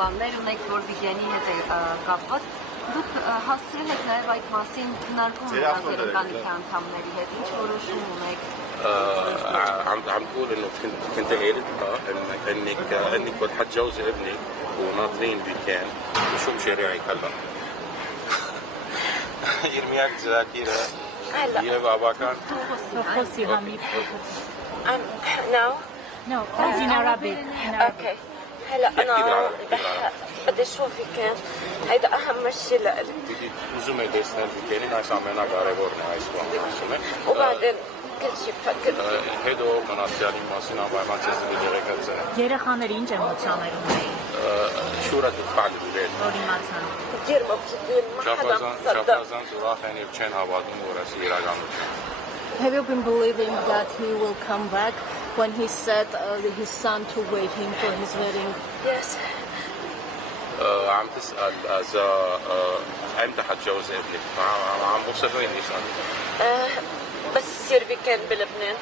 պլաններ ունեք, որ Վիգենի հետ է կապված։ Դուք հասցրել եք նաև այդ մասին քննարկում ունենալ երեխանքի անդամների հետ, ինչ որոշում ունեք։ عم تقول انه كنت قايلتها انك كنت حتجوزي ابني وناطرين بكان وشو مشاريعك هلا؟ يرميك ذاكرة يا بابا كان No, in Arabic. اوكي هلا انا بدي اشوفك كان هيدا اهم شيء لإلي وزومي ديسنال بكاني ناس عمينا قاربور نايس وعماسومي وبعدين كل شيء بفكر هيدو مناطيالي ماسينا بايمان تزيد جريكات زي Երեխաները ինչ էմոցիաներ ունեին, شو رد تفعل بالليل؟ որ իմացան։ كثير مبسوطين ما حدا مصدق شافازان زراخين يبچن هوادون ورسي يراجعون Have you been believing that he will come back when he said his son to wait him for his wedding? يس عم تسأل إذا أمتى حتجوز ابنك؟ عم مصرين يسأل بس يصير ويكند بلبنان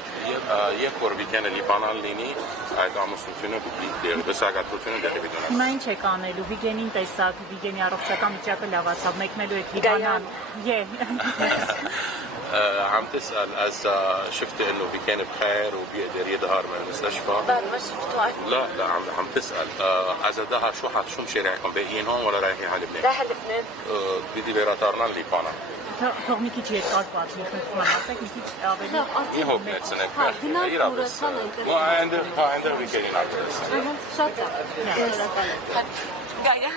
يكبر بكان الليبانان ليني هيدا عم مصرفينه ببليك بس هاي قطرتينه ده بدون Հիմա ինչ եք անելու, Վիգենին տեսակ, Վիգենի առողջական վիճակը լավացավ, մեկնելու եք Լիբանան։ عم تسأل إذا شفت إنه بكان بخير وبيقدر يظهر من المستشفى بعد ما شفته لا عم تسأل إذا ظهر شو مشاريعكم باقيين هون ولا رايحين على لبنان؟ رايح لبنان بدي بيراتارنا ليبانان Թող մի քիչ երկար պատմի, խնդրում մի քիչ ավելի։ يهوب نتسنك Գնանք يرابس ուրացան ենք։ وعنده وعنده بكانين عم تسأل Շատ է։ جاية